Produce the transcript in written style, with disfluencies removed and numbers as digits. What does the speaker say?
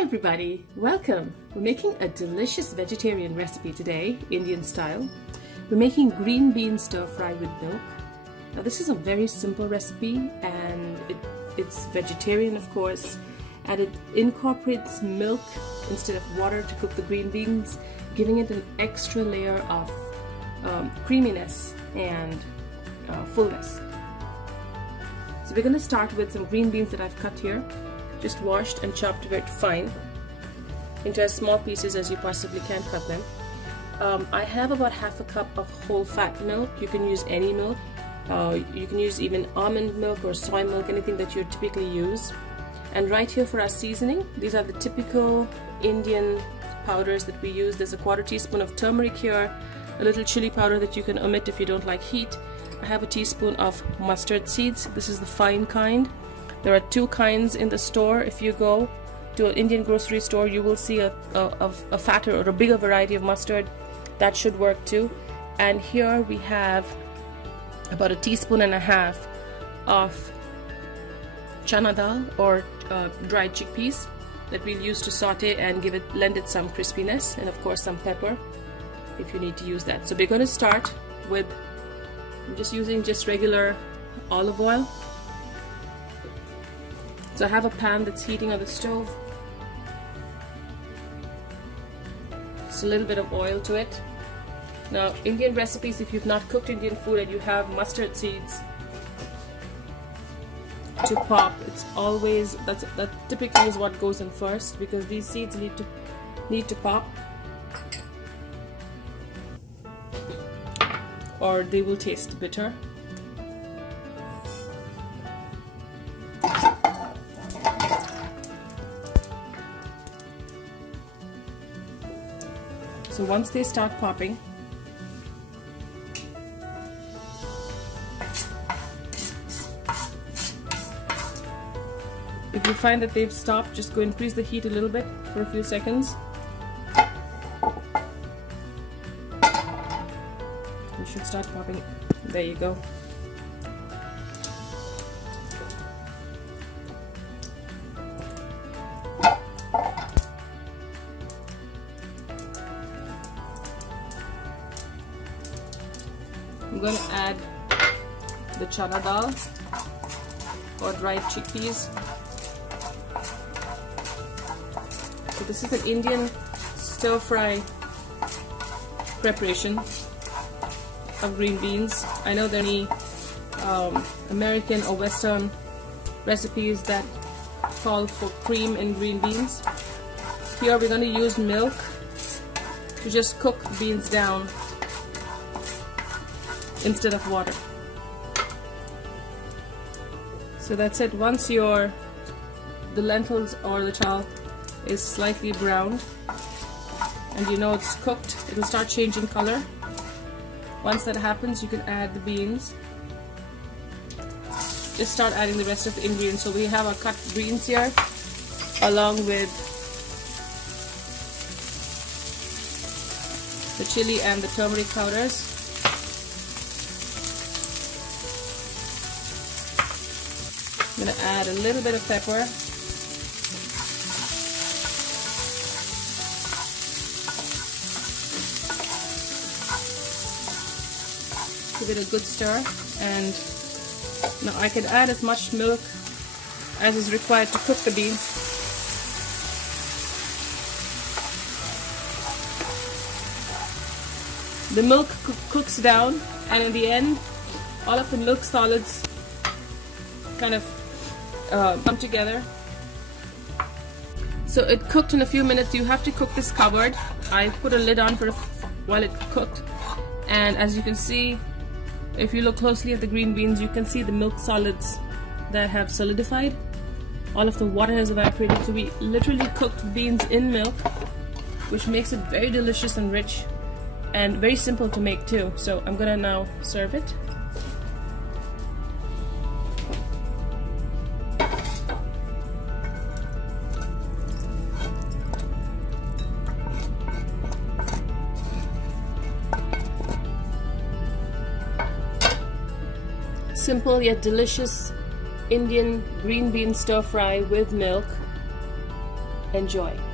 Hi everybody, welcome. We're making a delicious vegetarian recipe today, Indian style. We're making green bean stir fry with milk. Now this is a very simple recipe and it's vegetarian of course, and it incorporates milk instead of water to cook the green beans, giving it an extra layer of creaminess and fullness. So we're going to start with some green beans that I've cut here, just washed and chopped very fine into as small pieces as you possibly can cut them. I have about half a cup of whole fat milk. You can use any milk. You can use even almond milk or soy milk, anything that you typically use. And right here for our seasoning, these are the typical Indian powders that we use. There's a 1/4 teaspoon of turmeric here, a little chili powder that you can omit if you don't like heat. I have a teaspoon of mustard seeds. This is the fine kind. There are two kinds in the store. If you go to an Indian grocery store, you will see a fatter or a bigger variety of mustard. That should work too. And here we have about 1.5 teaspoons of chana dal or dried chickpeas that we'll use to saute and lend it some crispiness, and of course some pepper if you need to use that. So we're going to start with, I'm just using regular olive oil. So I have a pan that's heating on the stove. Just a little bit of oil to it. Now, Indian recipes, if you've not cooked Indian food and you have mustard seeds to pop, it's always, that typically is what goes in first, because these seeds need to pop, or they will taste bitter. So once they start popping, if you find that they've stopped, just go increase the heat a little bit for a few seconds. You should start popping. There you go. I'm going to add the chana dal or dried chickpeas. So this is an Indian stir-fry preparation of green beans. I know there are many American or Western recipes that call for cream in green beans. Here we're going to use milk to just cook beans down instead of water. So that's it. Once the lentils or the chal is slightly browned and you know it's cooked, it'll start changing color. Once that happens, you can add the beans. Just start adding the rest of the ingredients. So we have our cut greens here along with the chili and the turmeric powders. I'm going to add a little bit of pepper. Give it a good stir, and now I can add as much milk as is required to cook the beans. The milk cooks down, and in the end all of the milk solids kind of come together. So it cooked in a few minutes. You have to cook this covered. I put a lid on while it cooked, and as you can see, if you look closely at the green beans, you can see the milk solids that have solidified. All of the water has evaporated, so we literally cooked beans in milk, which makes it very delicious and rich and very simple to make too. So I'm gonna now serve it. Simple yet delicious Indian green bean stir fry with milk. Enjoy!